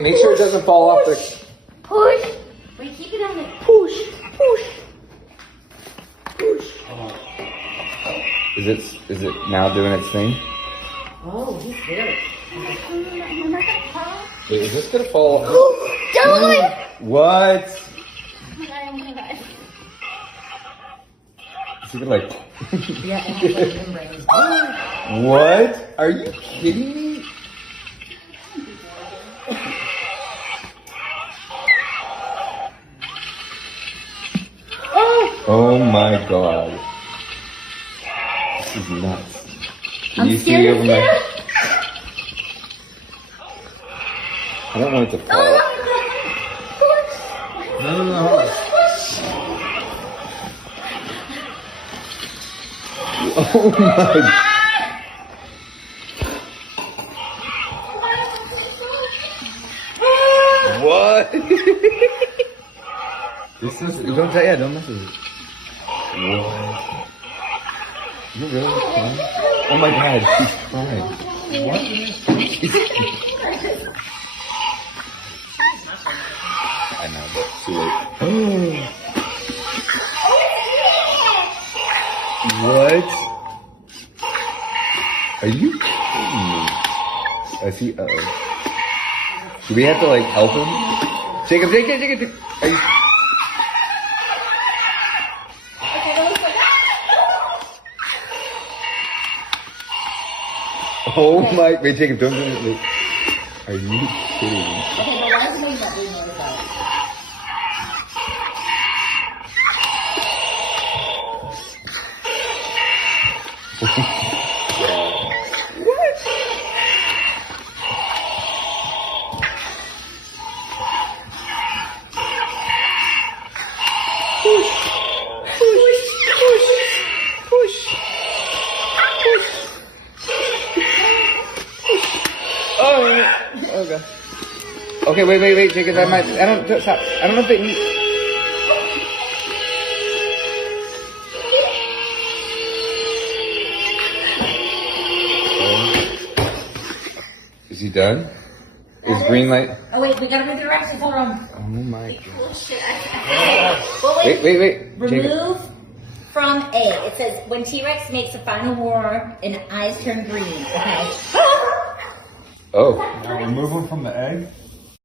Make sure it doesn't fall off the... Push. Wait, keep it on the... Push. Is it now doing its thing? Oh, he's very... Wait, is this gonna fall? Don't! What? I'm gonna die. Is it gonna like? Yeah, and it's like membranes. What? Are you kidding me? Oh my god. This is nuts. Can you see over my... I don't want it to fall. No. Oh my. What? This is, don't mess with it. What? You really crying? Oh my god, she's crying. What? I know, but too late. What? Are you kidding me? I see. Uh-oh. Do we have to like help him? Jacob. Are you? Oh my! Wait, Jacob, don't do it. Wait. Are you kidding me? Okay, but why is it making that big noise out? What? Push. Oh god. Okay, wait, Jacob. I don't stop. I don't know if they need. Is he done? Is green light? Oh wait, we gotta move the directions. Hold on. Oh my god. Cool shit. Well, Wait. Remove Jacob. from A. It says when T-Rex makes a final roar and eyes turn green. Okay. Now remove them from the egg.